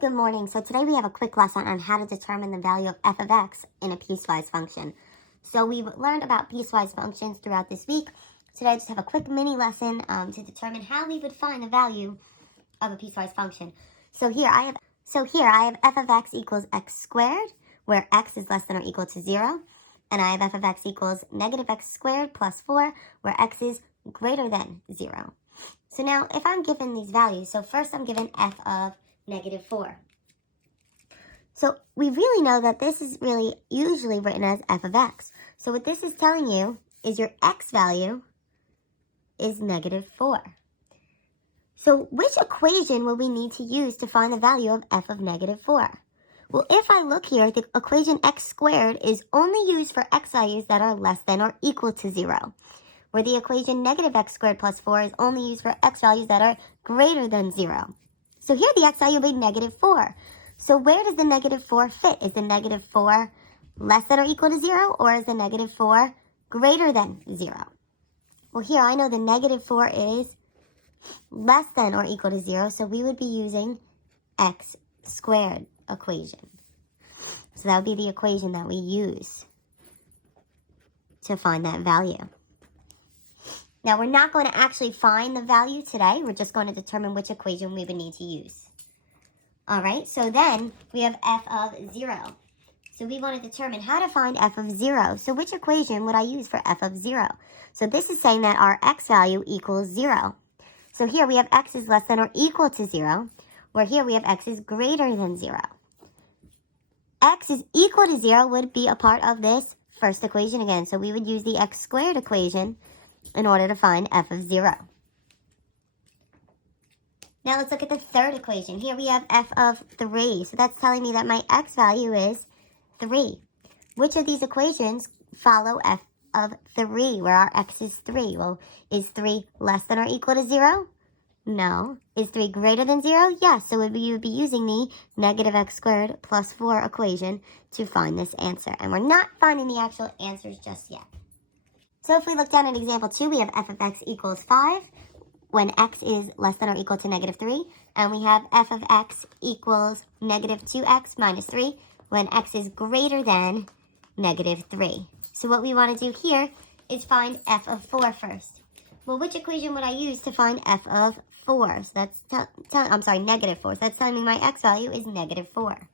Good morning. So today we have a quick lesson on how to determine the value of f of x in a piecewise function. So we've learned about piecewise functions throughout this week. Today I just have a quick mini lesson to determine how we would find the value of a piecewise function. So here I have f of x equals x squared, where x is less than or equal to 0. And I have f of x equals negative x squared plus 4, where x is greater than 0. So now if I'm given these values, so first I'm given f of negative 4. So we really know that this is really usually written as f of x. So what this is telling you is your x value is negative 4. So which equation will we need to use to find the value of f of negative 4? Well, if I look here, the equation x squared is only used for x values that are less than or equal to 0, where the equation negative x squared plus 4 is only used for x values that are greater than 0. So here the x value will be negative 4. So where does the negative 4 fit? Is the negative 4 less than or equal to 0, or is the negative 4 greater than 0? Well, here I know the negative 4 is less than or equal to 0, so we would be using x squared equation. So that would be the equation that we use to find that value. Now, we're not going to actually find the value today. We're just going to determine which equation we would need to use. All right, so then we have f of 0. So we want to determine how to find f of 0. So which equation would I use for f of 0? So this is saying that our x value equals 0. So here we have x is less than or equal to 0, where here we have x is greater than 0. X is equal to 0 would be a part of this first equation again. So we would use the x squared equation in order to find f of 0. Now let's look at the third equation. Here we have f of 3. So that's telling me that my x value is 3. Which of these equations follow f of 3, where our x is 3? Well, is 3 less than or equal to 0? No. Is 3 greater than 0? Yes. So we would be using the negative x squared plus 4 equation to find this answer. And we're not finding the actual answers just yet. So if we look down at example 2, we have f of x equals 5 when x is less than or equal to negative 3. And we have f of x equals negative 2x minus 3 when x is greater than negative 3. So what we want to do here is find f of 4 first. Well, which equation would I use to find f of 4? So that's negative 4. So that's telling me my x value is negative 4.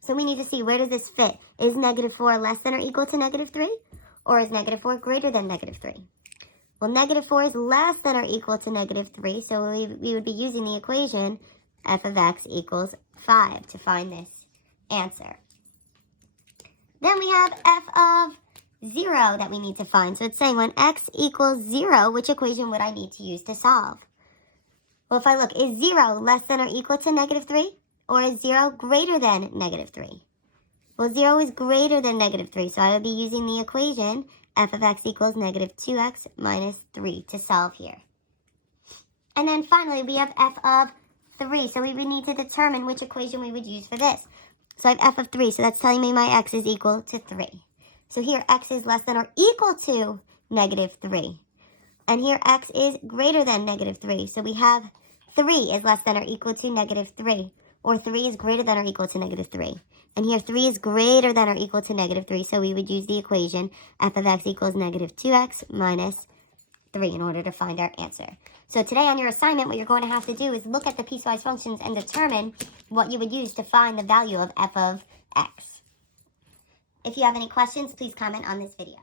So we need to see, where does this fit? Is negative 4 less than or equal to negative 3? Or is negative 4 greater than negative 3? Well, negative 4 is less than or equal to negative 3, so we would be using the equation f of x equals 5 to find this answer. Then we have f of 0 that we need to find. So it's saying when x equals 0, which equation would I need to use to solve? Well, if I look, is 0 less than or equal to negative 3? Or is 0 greater than negative 3? Well, 0 is greater than negative 3, so I would be using the equation f of x equals negative 2x minus 3 to solve here. And then finally, we have f of 3, so we would need to determine which equation we would use for this. So I have f of 3, so that's telling me my x is equal to 3. So here, x is less than or equal to negative 3. And here, x is greater than negative 3. So we have 3 is less than or equal to negative 3. Or 3 is greater than or equal to negative 3. And here 3 is greater than or equal to negative 3, so we would use the equation f of x equals negative 2x minus 3 in order to find our answer. So today on your assignment, what you're going to have to do is look at the piecewise functions and determine what you would use to find the value of f of x. If you have any questions, please comment on this video.